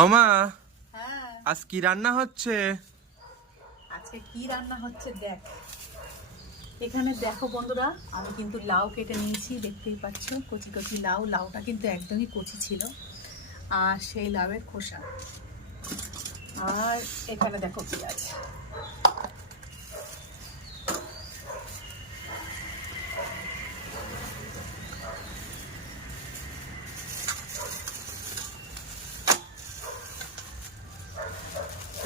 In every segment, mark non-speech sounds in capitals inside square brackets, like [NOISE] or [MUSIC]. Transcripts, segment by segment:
ওমা হ্যাঁ। আজ কি রান্না হচ্ছে? আজকে কি রান্না হচ্ছে দেখ। এখানে দেখো বন্ধুরা আমি কিন্তু লাউ কেটে নিয়েছি দেখতেই পাচ্ছ কচি কচি লাউ। লাউটা কিন্তু একদমই কচি ছিল আর সেই লাউয়ের খোসা। আর এখানে দেখো পেঁয়াজ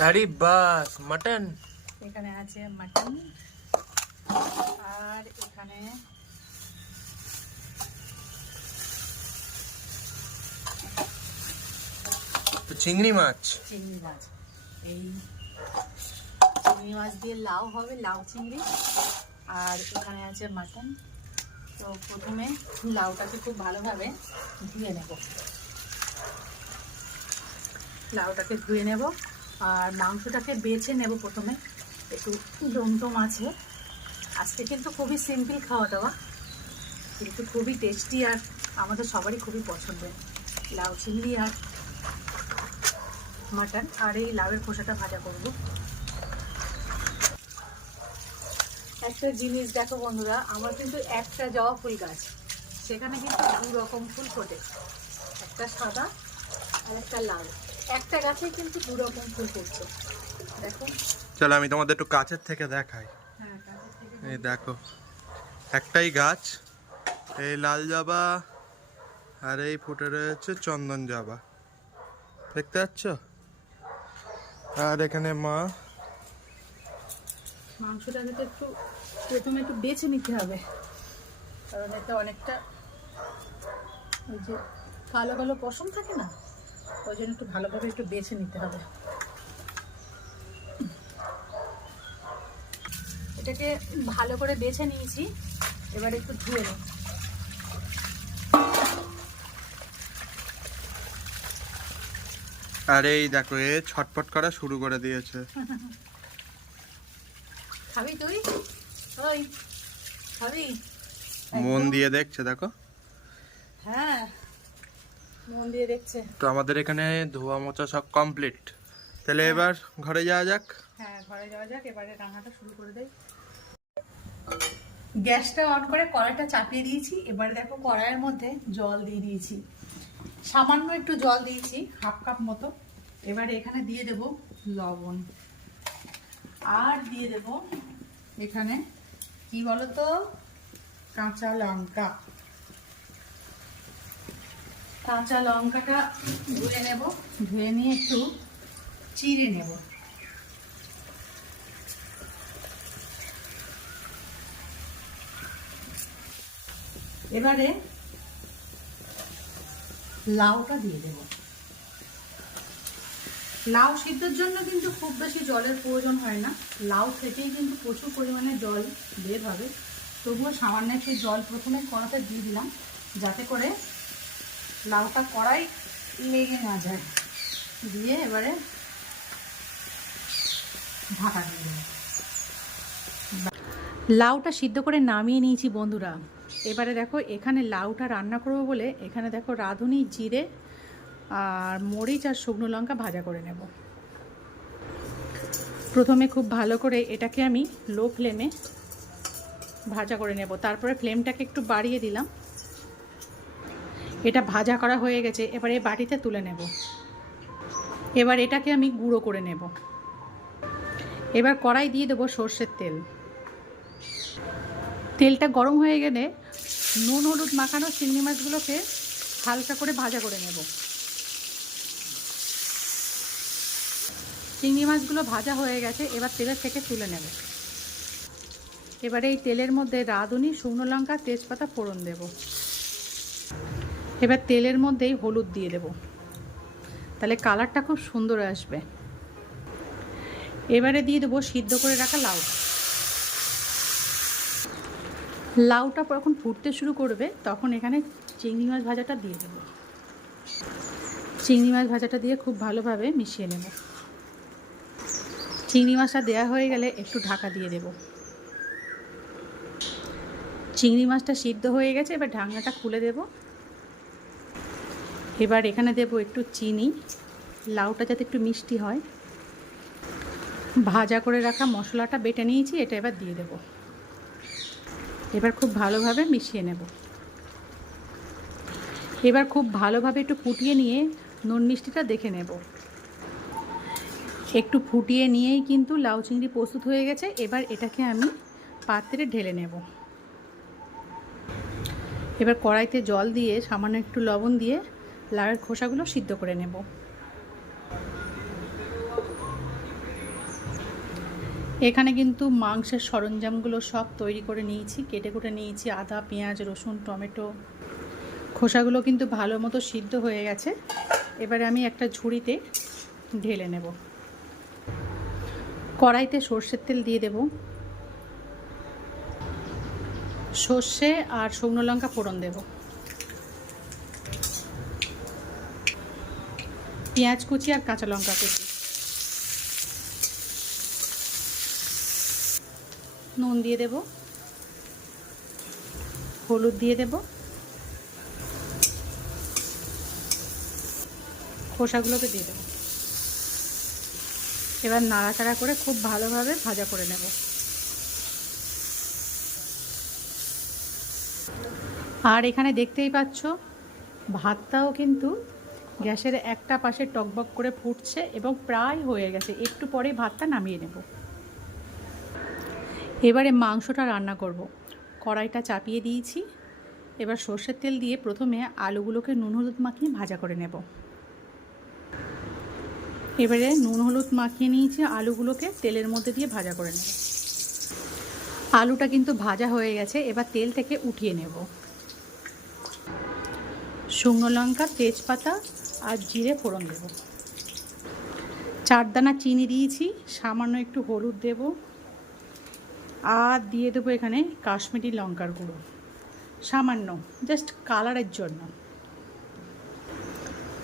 আরে বাস মটন এখানে আছে মাটন আর এখানে চিংড়ি মাছ। চিংড়ি মাছ। এই চিংড়ি মাছ দিয়ে লাউ হবে লাউ চিংড়ি। আর এখানে আছে মাটন তো প্রথমে লাউটাকে খুব ভালোভাবে ধুয়ে নেব। লাউটাকে ধুয়ে নেব। আর মাংসটাকে বেছে নেব প্রথমে। একটু ডমটম আছে। আজকে কিন্তু খুবই সিম্পল খাওয়া দাওয়া। কিন্তু খুবই টেস্টি আর আমাদের সবারই খুবই পছন্দের। লাউ চিংড়ি আর মাটন আর এই লাউয়ের খোসাটা ভাজা করব। একটা জিনিস দেখো বন্ধুরা, আমার কিন্তু একটা জবা ফুল গাছ। সেখানে কিন্তু দু রকম ফুল ফোটে। একটা সাদা আর একটা লাল। একটা গাছে কিন্তু দু রকম ফুল ফুটছে দেখো। চলো আমি তোমাদের একটু কাছের থেকে দেখাই। হ্যাঁ এই দেখো একটাই গাছ এই লাল জবা আর এই ফুটে রয়েছে চন্দন জবা। দেখতে পাচ্ছ? আর এখানে মা মাংসটাকে তো একটু প্রথমে একটু বেছে নিতে হবে। কারণ এতে অনেকটা ওই যে কালো কালো পশম থাকে না? ওই জন্য একটু ভালোভাবে একটু বেছে নিতে হবে। এটাকে ভালো করে বেছে নিয়েছি এবার একটু ধুয়ে নেব। আর এই দেখো এ ছটপট করা শুরু করে দিয়েছে। [LAUGHS] খাবি তুই? ওই খাবি? মন দিয়ে দেখছে দেখো। হ্যাঁ। মন দিয়ে দেখছে। তো আমাদের এখানে ধোয়া মোচা সব কমপ্লিট তাহলে এবার ঘরে যাওয়া যাক। হ্যাঁ ঘরে যাওয়া যাক এবারে রান্নাটা শুরু করে দেয় গ্যাসটা অন করে কড়াইটা চাপিয়ে দিয়েছি। এবারে দেখো কড়াইয়ের মধ্যে জল দিয়ে দিয়েছি। সামান্য একটু জল দিয়েছি হাফ কাপ মতো। এবারে এখানে দিয়ে দেব লবণ। আর দিয়ে দেব এখানে কি বলতো? কাঁচা লঙ্কা। কাঁচা লঙ্কাটা ধুয়ে নেব। ধুয়ে নিয়ে একটু চিড়ে নেব। এবারে লাউটা দিয়ে দেব। লাউ সিদ্ধর জন্য কিন্তু খুব বেশি জলের প্রয়োজন হয় না। লাউ থেকেই কিন্তু প্রচুর পরিমাণে জল বের হবে। তবুও সামান্য একটু জল প্রথমে কড়াতে দিয়ে দিলাম, যাতে করে লাউটা কড়াই লেগে না যায় দিয়ে এবারে ঢাকা দিয়ে লাউটা সিদ্ধ করে নামিয়ে নিয়েছি বন্ধুরা। এবারে দেখো এখানে লাউটা রান্না করব বলে এখানে দেখো রাঁধুনি, জিরে আর মরিচ আর শুকনো লঙ্কা ভাজা করে নেব। প্রথমে খুব ভালো করে এটাকে আমি লো ফ্লেমে ভাজা করে নেব। তারপরে ফ্লেমটাকে একটু বাড়িয়ে দিলাম। এটা ভাজা করা হয়ে গেছে, এবার এই বাটিতে তুলে নেব। এবার এটাকে আমি গুঁড়ো করে নেব। এবার কড়াই দিয়ে দেবো সর্ষের তেল। তেলটা গরম হয়ে গেলে নুন, হলুদ মাখানো চিংড়ি মাছগুলোকে হালকা করে ভাজা করে নেব। চিংড়ি মাছগুলো ভাজা হয়ে গেছে, এবার তেলের থেকে তুলে নেব। এবারে এই তেলের মধ্যে রাঁধুনি, শুকনো লঙ্কা, তেজপাতা, ফোড়ন দেব। এবার তেলের মধ্যেই হলুদ দিয়ে দেব। তাহলে কালারটা খুব সুন্দর আসবে। এবারে দিয়ে দেবো সিদ্ধ করে রাখা লাউ। লাউটা যখন ফুটতে শুরু করবে, তখন এখানে চিংড়ি মাছ ভাজাটা দিয়ে দেবো। চিংড়ি মাছ ভাজাটা দিয়ে খুব ভালোভাবে মিশিয়ে নেব। চিংড়ি মাছটা দেওয়া হয়ে গেলে একটু ঢাকা দিয়ে দেব। চিংড়ি মাছটা সিদ্ধ হয়ে গেছে, এবার ঢাকনাটা খুলে দেব। এবার এখানে দেব একটু চিনি। লাউটা যাতে একটু মিষ্টি হয়। ভাজা করে রাখা মশলাটা বেটে নিয়েছি, এটা এবার দিয়ে দেব। এবার খুব ভালোভাবে মিশিয়ে নেব। এবার খুব ভালোভাবে একটু ফুটিয়ে নিয়ে নুন মিষ্টিটা দেখে নেব। একটু ফুটিয়ে নিয়েই কিন্তু লাউ চিংড়ি প্রস্তুত হয়ে গেছে। এবার এটাকে আমি পাত্রে ঢেলে নেব। এবার কড়াইতে জল দিয়ে সামান্য একটু লবণ দিয়ে লাউয়ের খোসাগুলো সিদ্ধ করে নেব। এখানে কিন্তু মাংসের সরঞ্জামগুলো সব তৈরি করে নিয়েছি, কেটে কুটে নিয়েছি, আদা, পেঁয়াজ, রসুন, টমেটো। খোসাগুলো কিন্তু ভালো মতো সিদ্ধ হয়ে গেছে। এবারে আমি একটা ঝুড়িতে ঢেলে নেব। কড়াইতে সর্ষের তেল দিয়ে দেব। সর্ষে আর শুকনো লঙ্কা ফোড়ন দেব। পেঁয়াজ কুচি আর কাঁচা লঙ্কা কুচি। নুন দিয়ে দেব। হলুদ দিয়ে দেব। খোসাগুলোকে দিয়ে দেবো। এবার নাড়াচাড়া করে খুব ভালোভাবে ভাজা করে নেব। আর এখানে দেখতেই পাচ্ছ, ভাতটাও কিন্তু গ্যাসের একটা পাশে টকবক করে ফুটছে এবং প্রায় হয়ে গেছে। একটু পরে ভাতটা নামিয়ে নেব। এবারে মাংসটা রান্না করব। কড়াইটা চাপিয়ে দিয়েছি। এবার সর্ষের তেল দিয়ে প্রথমে আলুগুলোকে নুন হলুদ মাখিয়ে ভাজা করে নেব। এবারে নুন হলুদ মাখিয়ে নিয়েছি আলুগুলোকে তেলের মধ্যে দিয়ে ভাজা করে নেব। আলুটা কিন্তু ভাজা হয়ে গেছে, এবার তেল থেকে উঠিয়ে নেব। শুকনো লঙ্কা, তেজপাতা আর জিরে ফোড়ন দেব। চার দানা চিনি দিয়েছি, সামান্য একটু হলুদ দেব। আর দিয়ে দেবো এখানে কাশ্মীরি লঙ্কার গুঁড়ো। সামান্য জাস্ট কালারের জন্য।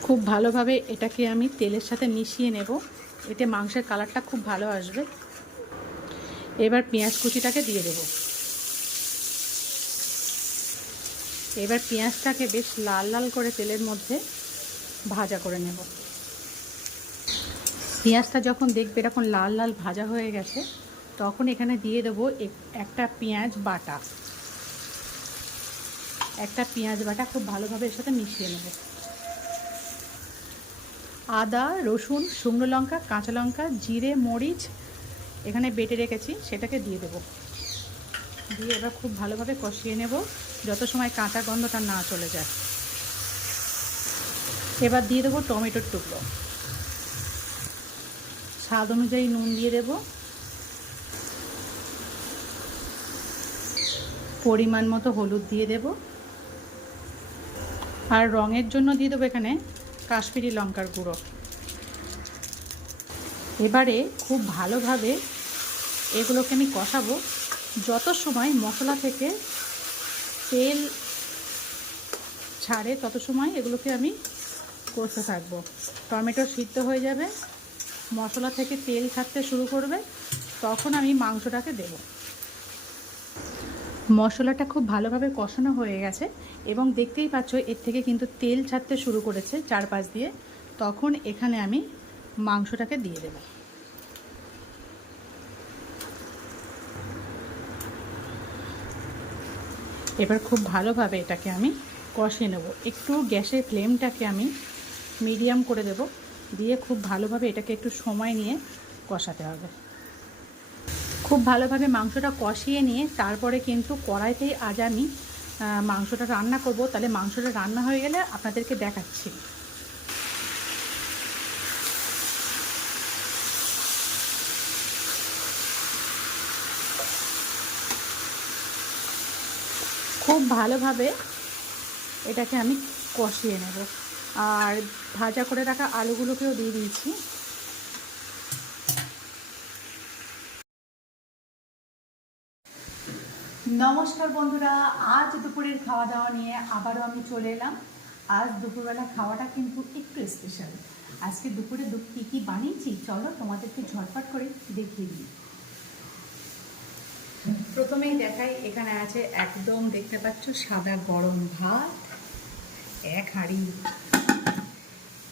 খুব ভালোভাবে এটাকে আমি তেলের সাথে মিশিয়ে নেব। এতে মাংসের কালারটা খুব ভালো আসবে। এবার পেঁয়াজ কুচিটাকে দিয়ে দেব। এবার পেঁয়াজটাকে বেশ লাল লাল করে তেলের মধ্যে ভাজা করে নেব। পেঁয়াজটা যখন দেখবে এরকম লাল লাল ভাজা হয়ে গেছে, তখন এখানে দিয়ে দেবো একটা পেঁয়াজ বাটা। একটা পেঁয়াজ বাটা খুব ভালোভাবে এর সাথে মিশিয়ে নেব। আদা, রসুন, শুকনো লঙ্কা, কাঁচা লঙ্কা, জিরে, মরিচ এখানে বেটে রেখেছি, সেটাকে দিয়ে দেব। দিয়ে এবার খুব ভালোভাবে কষিয়ে নেব, যত সময় কাঁচা গন্ধটা না চলে যায়। এবার দিয়ে দেবো টমেটোর টুকরো। স্বাদ অনুযায়ী নুন দিয়ে দেব। পরিমাণ মতো হলুদ দিয়ে দেব। আর রঙের জন্য দিয়ে দেবো এখানে কাশ্মীরি লঙ্কার গুঁড়ো। এবারে খুব ভালোভাবে এগুলোকে আমি কষাবো। যত সময় মশলা থেকে তেল ছাড়ে, তত সময় এগুলোকে আমি কষতে থাকব। টমেটো সিদ্ধ হয়ে যাবে। মশলা থেকে তেল ছাড়তে শুরু করবে। তখন আমি মাংসটাকে দেব। মশলাটা খুব ভালোভাবে কষানো হয়ে গেছে এবং দেখতেই পাচ্ছ এর থেকে কিন্তু তেল ছাড়তে শুরু করেছে চারপাশ দিয়ে। তখন এখানে আমি মাংসটাকে দিয়ে দেব। এবার খুব ভালোভাবে এটাকে আমি কষিয়ে নেব। একটু গ্যাসের ফ্লেমটাকে আমি মিডিয়াম করে দেব। দিয়ে খুব ভালোভাবে এটাকে একটু সময় নিয়ে কষাতে হবে। খুব ভালোভাবে মাংসটা কষিয়ে নিয়ে তারপরে কিন্তু কড়াইতেই আজ আমি মাংসটা রান্না করব। তাহলে মাংসটা রান্না হয়ে গেলে আপনাদেরকে দেখাচ্ছি। খুব ভালোভাবে এটাকে আমি কষিয়ে নেব। আর ভাজা করে রাখা আলুগুলোকেও দিয়ে দিয়েছি। নমস্কার বন্ধুরা, আজ দুপুরের খাওয়া দাওয়া নিয়ে আবারও আমি চলে এলাম। আজ দুপুরবেলা খাওয়াটা কিন্তু একটু স্পেশাল আজকে দুপুরে দু কী কী বানিয়েছি? চলো তোমাদেরকে ঝটপট করে দেখিয়ে দিই। প্রথমেই দেখাই, এখানে আছে একদম দেখতে পাচ্ছ সাদা গরম ভাত। এক হাঁড়ি।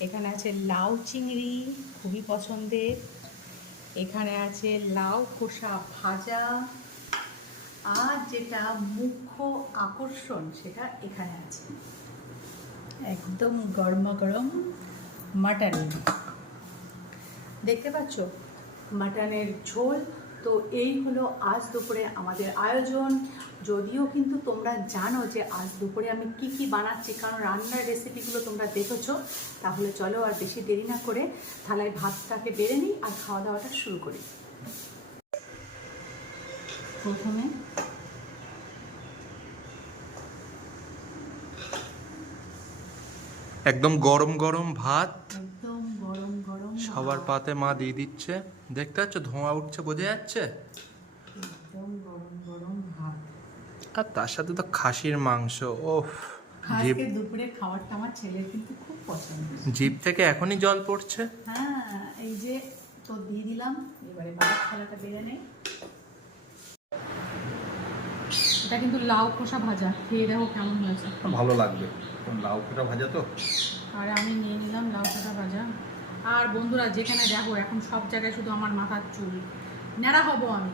এখানে আছে লাউ চিংড়ি, খুবই পছন্দের। এখানে আছে লাউ খোসা ভাজা। আর যেটা মুখ্য আকর্ষণ, সেটা এখানে আছে। একদম গরমা গরম মাটন। দেখতে পাচ্ছ? মাটনের ঝোল তো এই হলো আজ দুপুরে আমাদের আয়োজন। যদিও কিন্তু তোমরা জানো যে আজ দুপুরে আমি কি কি বানাচ্ছি কারণ রান্নার রেসিপিগুলো তোমরা দেখেছ তাহলে চলো আর বেশি দেরি না করে থালায় ভাতটাকে বেড়ে নিই আর খাওয়া দাওয়াটা শুরু করি। প্রথমে একদম গরম গরম ভাত। সবার পাতে মা দিয়ে দিচ্ছে। দেখতে পাচ্ছ ধোঁয়া উঠছে বোঝা যাচ্ছে? একদম গরম গরম ভাত। আর তার সাথে তো খাসির মাংস ওফ। জিভ দুপুরে খাবারটা আমার ছেলের কিন্তু খুব পছন্দ। জিভ থেকে এখনই জল পড়ছে? হ্যাঁ এই যে তো দিয়ে দিলাম এবারে ভাত থালাটা বেড়ে নেই। এটা কিন্তু লাউ খোসা ভাজা খেয়ে দেখো কেমন হয়েছে। ভালো লাগবে। লাউ খোটা ভাজা তো? আর আমি নিয়ে নিলাম লাউ খোসা ভাজা। আর বন্ধুরা যেখানে দেখো এখন সব জায়গায় শুধু আমার মাথার চুল। ন্যাড়া হব আমি।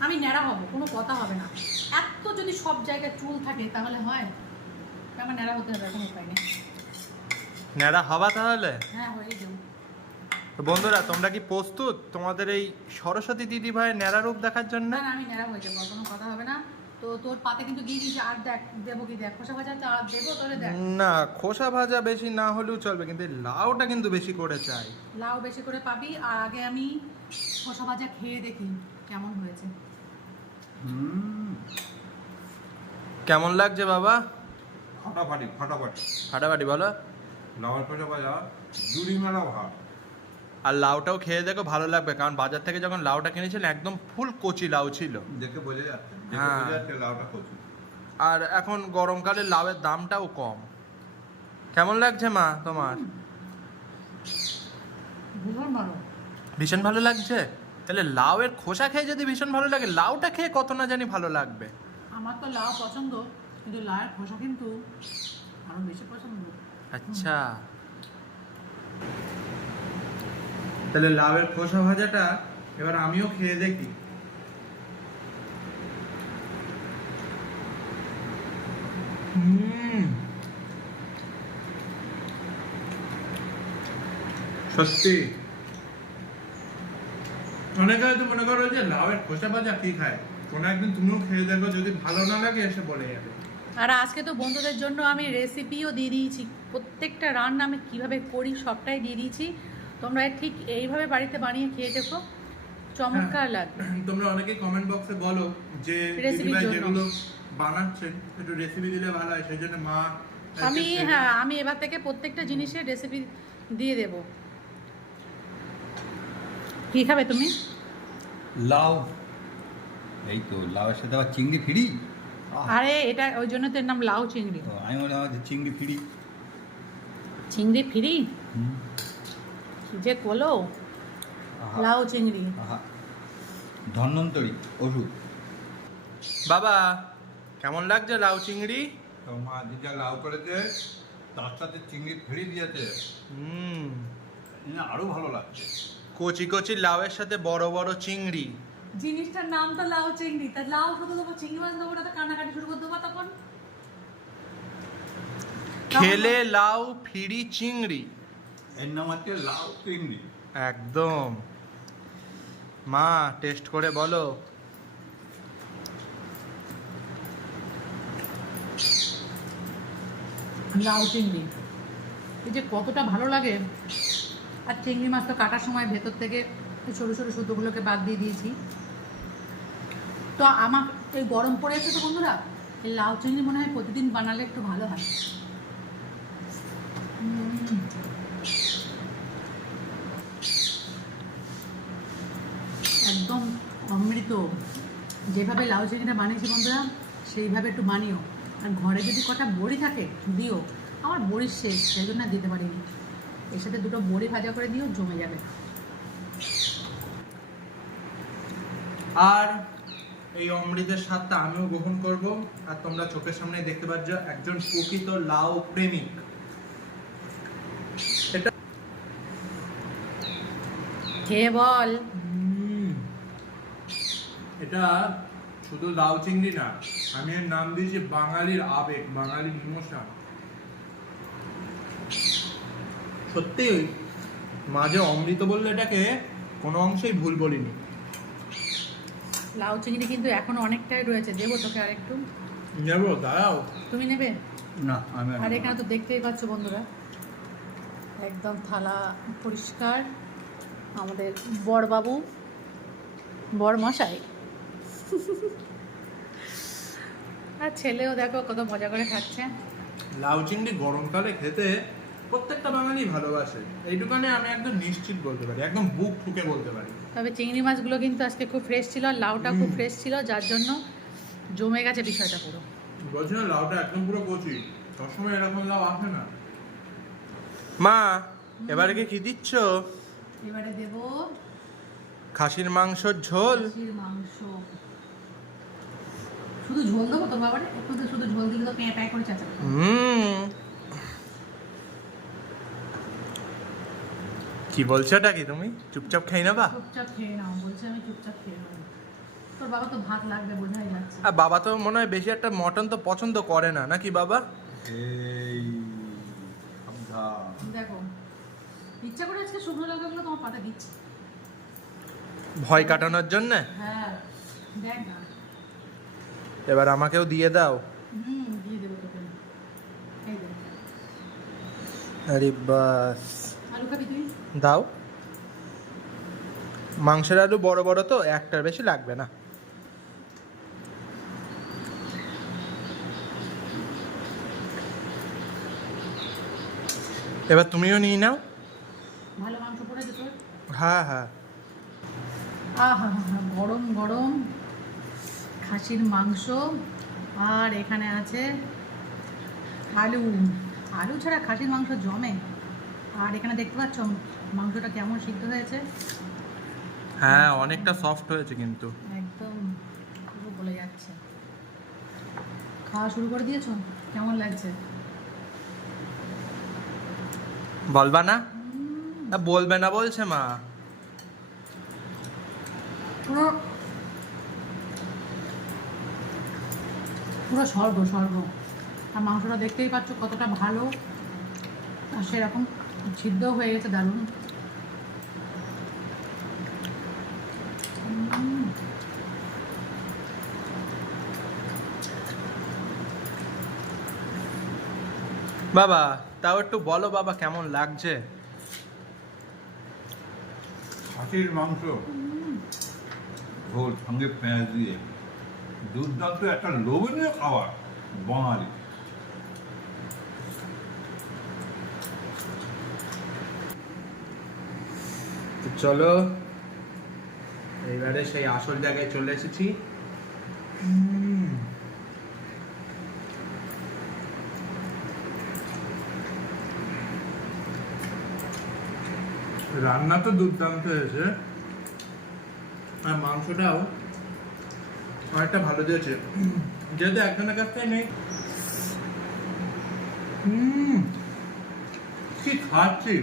আমি ন্যাড়া হব কোনো কথা হবে না। এত যদি সব জায়গায় চুল থাকে তাহলে হয়? আমার ন্যাড়া হতে হবে কোনো উপায় নেই ন্যাড়া হবা তাহলে? হ্যাঁ হয়ে যাবে। তো বন্ধুরা তোমরা কি প্রস্তুত তোমাদের এই সরস্বতী দিদি ভাইয়ের ন্যাড়া রূপ দেখার জন্য? না আমি ন্যাড়া হয়ে যাব কোনো কথা হবে না। তো তোর পাতে কিন্তু দিয়ে দিয়েছি আর দেখ দেবো কি দেখ? খোসা ভাজা তো আর দেবো তোরে দেখ। না খোসা ভাজা বেশি না হলেও চলবে কিন্তু লাউটা কিন্তু বেশি করে চাই। লাউ বেশি করে পাবি আর আগে আমি খোসা ভাজা খেয়ে দেখি কেমন হয়েছে। কেমন লাগছে বাবা? ফাটাফাটি ফাটাফাটি। ফাটাফাটি বলো। লাউয়ের খোটা ভাজা জুড়ি মেলা ভাত। আর লাউটাও খেয়ে দেখো ভালো লাগবে কারণ বাজার থেকে যখন লাউটা কিনেছিলেন একদম ফুল কচি লাউ ছিল। দেখে বোঝা যাচ্ছে। হ্যাঁ। লাউটা কচু। আর এখন গরমকালে লাউয়ের দামটাও কম। কেমন লাগছে মা তোমার? ভীষণ ভালো। ভীষণ ভালো লাগছে? তাহলে লাউয়ের খোসা খেয়ে যদি ভীষণ ভালো লাগে লাউটা খেয়ে কত না জানি ভালো লাগবে। আমার তো লাউ পছন্দ কিন্তু লাউয়ের খোসা কিন্তু আরও বেশি পছন্দ। আচ্ছা। তাহলে লাউয়ের খোসা ভাজাটা এবার আমিও খেয়ে দেখি। সত্যি। অনেকে হয়তো মনে করো যে লাউয়ের খোসা ভাজা কি খায়? কোনো একদিন তুমিও খেয়ে দেখো যদি ভালো না লাগে এসে বলে যাবে। আর আজকে তো বন্ধুদের জন্য আমি রেসিপিও দিয়ে দিয়েছি। প্রত্যেকটা রান্না আমি কীভাবে করি সবটাই দিয়ে দিয়েছি। তোমরা ঠিক এইভাবে বাড়িতে বানিয়ে খেয়ে দেখো। চমৎকার লাগবে। তোমরা অনেকেই কমেন্ট বক্সে বলো যে যেগুলো বানাচ্ছেন একটু রেসিপি দিলে ভালো হয় সেই জন্য মা আমি হ্যাঁ আমি এবার থেকে প্রত্যেকটা জিনিসের রেসিপি দিয়ে দেব। কি খাবে তুমি? লাউ। এই তো লাউয়ের সাথে আবার চিংড়ি ফিরি? আরে এটা ওই জন্য তো নাম লাউ চিংড়ি। তো আমি হয় চিংড়ি ফিরি। চিংড়ি ফ্রি? কি যে কলো। লাউ চিংড়ি। আহা। ধন্বন্তরী ওষুধ। বাবা। কেমন লাগছে লাউ চিংড়ি? তো মা যেটা লাউ করেছে তার সাথে চিংড়ি ফিরি দিয়েছে হুম। আরও ভালো লাগছে। কচি কচি লাউয়ের সাথে বড় বড় চিংড়ি। জিনিসটার নাম তো লাউ চিংড়ি। তা লাউ শুধু দেবো চিংড়ি মাছ দেবো তো কান্নাকাটি শুরু করে দেবো তখন। খেলে লাউ ফিরি চিংড়ি। এর নাম হচ্ছে লাউ চিংড়ি। একদম। মা টেস্ট করে বলো। লাউ চিংড়ি এই যে কতটা ভালো লাগে। আর চিংড়ি মাছ তো কাটার সময় ভেতর থেকে সরু সরু সুতোগুলোকে বাদ দিয়ে দিয়েছি। তো আমার এই গরম পড়েছে তো বন্ধুরা, এই লাউ চিংড়ি মনে হয় প্রতিদিন বানালে একটু ভালো হয়। একদম অমৃত। যেভাবে লাউ চিংড়িটা বানিয়েছি বন্ধুরা, সেইভাবে একটু বানিও। আর ঘরে যদি কটা বড়ি থাকে দিও। আমার বড়ির শেষ সেই জন্য দিতে পারিনি। এর সাথে দুটো বড়ি ভাজা করে দিও জমে যাবে। আর এই অমৃতের স্বাদটা আমিও গ্রহণ করব। আর তোমরা চোখের সামনে দেখতে পাচ্ছ একজন প্রকৃত লাউ প্রেমিক। এটা খেয়ে বল। এটা শুধু লাউ চিংড়ি না আমি এর নাম দিয়েছি বাঙালির আবেগ বাঙালির ইমোশন সত্যি মাঝে অমৃত বললে এটাকে কোনো অংশেই ভুল বলিনি। লাউ চিংড়ি কিন্তু এখনও অনেকটাই রয়েছে। দেবো তোকে আর একটু নেব দাঁড়াও। তুমি নেবে? না আমি আর এখানে তো দেখতেই পাচ্ছ বন্ধুরা একদম থালা পরিষ্কার। আমাদের বড়বাবু বড় মশাই আর ছেলেও দেখো কত মজা করে খাচ্ছে। লাউ চিংড়ি গরমকালে খেতে প্রত্যেকটা বাঙালি ভালোবাসে। এইটুকানে আমি একদম নিশ্চিত বলতে পারি একদম বুক ঠুকে বলতে পারি। তবে চিংড়ি মাছগুলো কিন্তু আজকে খুব ফ্রেশ ছিল আর লাউটা খুব ফ্রেশ ছিল যার জন্য জমে গেছে বিষয়টা পুরো। বলছি না লাউটা একদম পুরো কচি। সবসময় এরকম লাউ আসে না। মা এবারে কি দিচ্ছ? এবারে দেবো। খাসির মাংসর ঝোল? খাসির মাংস। শুধু ঝোল দেবো তোর বাবারে? একটু তো শুধু ঝোল দিলে তো পেঁয়ে প্যাঁ করে চাচা হুম। কি বলছো ওটা কি তুমি? চুপচাপ খাই না বা চুপচাপ খেয়ে নাও বলছে আমি চুপচাপ খেয়ে তোর বাবা তো ভাত লাগবে বোঝাই যাচ্ছে। আর বাবা তো মনে হয় বেশি একটা মটন তো পছন্দ করে না নাকি বাবা? এই দেখো ইচ্ছা করে আজকে শুকনো লঙ্কাগুলো তোমার পাতা দিচ্ছি। ভয় কাটানোর জন্য? হ্যাঁ দেখ না। এবার আমাকেও দিয়ে দাও। আরে বাস। দাও। মাংসের আলু বড় বড় তো একটার বেশি লাগবে না। এবার তুমিও নিয়ে নাও। ভালো মাংস পড়েছে তোর? হ্যাঁ হ্যাঁ। আহা গরম গরম। খাসির মাংস আর এখানে আছে আলু। আলু ছাড়া খাসির মাংস জমে। আর এখানে দেখতে পাচ্ছ মাংসটা কেমন সিদ্ধ হয়েছে? হ্যাঁ অনেকটা সফট হয়েছে কিন্তু। একদম পুরো বলে যাচ্ছে। খাওয়া শুরু করে দিয়েছ? কেমন লাগছে? বলবা না? না, বলবে না বলছে মা। পুরো স্বর্গ স্বর্গ। আর মাংসটা দেখতেই পাচ্ছ কতটা ভালো। আর সেরকম সিদ্ধ হয়ে গেছে দারুণ। বাবা তাও একটু বলো বাবা কেমন লাগছে? খাসির মাংস। ঝোল সঙ্গে পেঁয়াজ দিয়ে। দুর্দান্ত একটা লোভনীয় খাবার বাঙালি। চলো এইবারে সেই আসল জায়গায় চলে এসেছি। রান্না তো দুর্দান্ত হয়েছে। আর মাংসটাও অনেকটা ভালো দিয়েছে। যেহেতু একজনের কাছ থেকে নেই। হুম কি খাচ্ছি?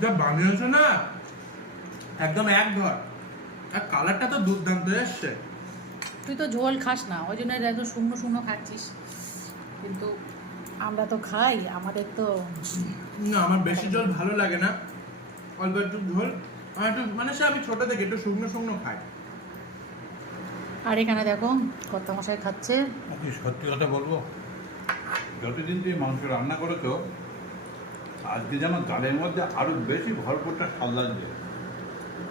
যা বানিয়েছো না? একদম এক ঘর। আর কালারটা তো দুর্দান্ত এসছে। তুই তো ঝোল খাস না ওই জন্য এত শুকনো শুকনো খাচ্ছিস। কিন্তু আমরা তো খাই আমাদের তো না আমার বেশি জল ভালো লাগে না। অল্প একটু ঝোল আমার একটু মানে সে আমি ছোট থেকে একটু শুকনো শুকনো খাই। আর এখানে দেখো কর্তা মশাই খাচ্ছে সত্যি কথা বলব? যতদিন তুমি মাংস রান্না করেছ আজকে যেন ডালের মধ্যে আরও বেশি ভরপুরটা স্বাদ লাগছে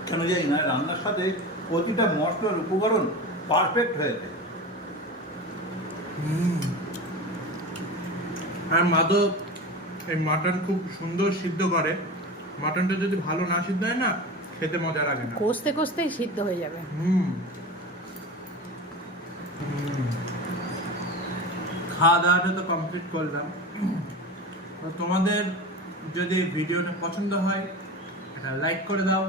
কেন জানি না রান্নার সাথে প্রতিটা মশলার উপকরণ পারফেক্ট হয়েছে। আর মাদো এই মাটন খুব সুন্দর সিদ্ধ করে। মাটনটা যদি ভালো না সিদ্ধ হয় না খেতে মজা লাগে না। কষতে কষতেই সিদ্ধ হয়ে যাবে। হুম। খাওয়া দাওয়াটা তো কমপ্লিট করলাম। তো তোমাদের যদি ভিডিওটা পছন্দ হয়, একটা লাইক করে দাও,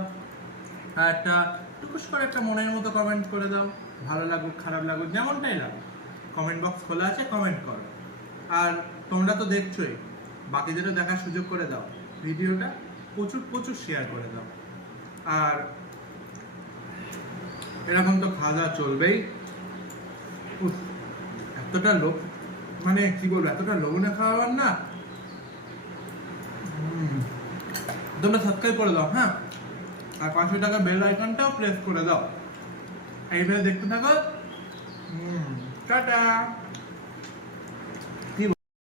আর একটা টুকুস করে একটা মনের মতো কমেন্ট করে দাও। ভালো লাগুক, খারাপ লাগুক, যেমনটাই লাগুক কমেন্ট বক্স খোলা আছে কমেন্ট করো। আর তোমরা তো দেখছোই, বাকিদেরও দেখার সুযোগ করে দাও। ভিডিওটা প্রচুর প্রচুর শেয়ার করে দাও। আর এরকম তো খাওয়া দাওয়া চলবেই। এতটা লোক মানে কি বলব, এতটা লবণে খাওয়াবার না। তোমরা সাবস্ক্রাইব করে দাও হ্যাঁ? আর পাঁচশো টাকা বেল আইকনটাও প্রেস করে দাও। এইভাবে দেখতে থাকো। টাটা।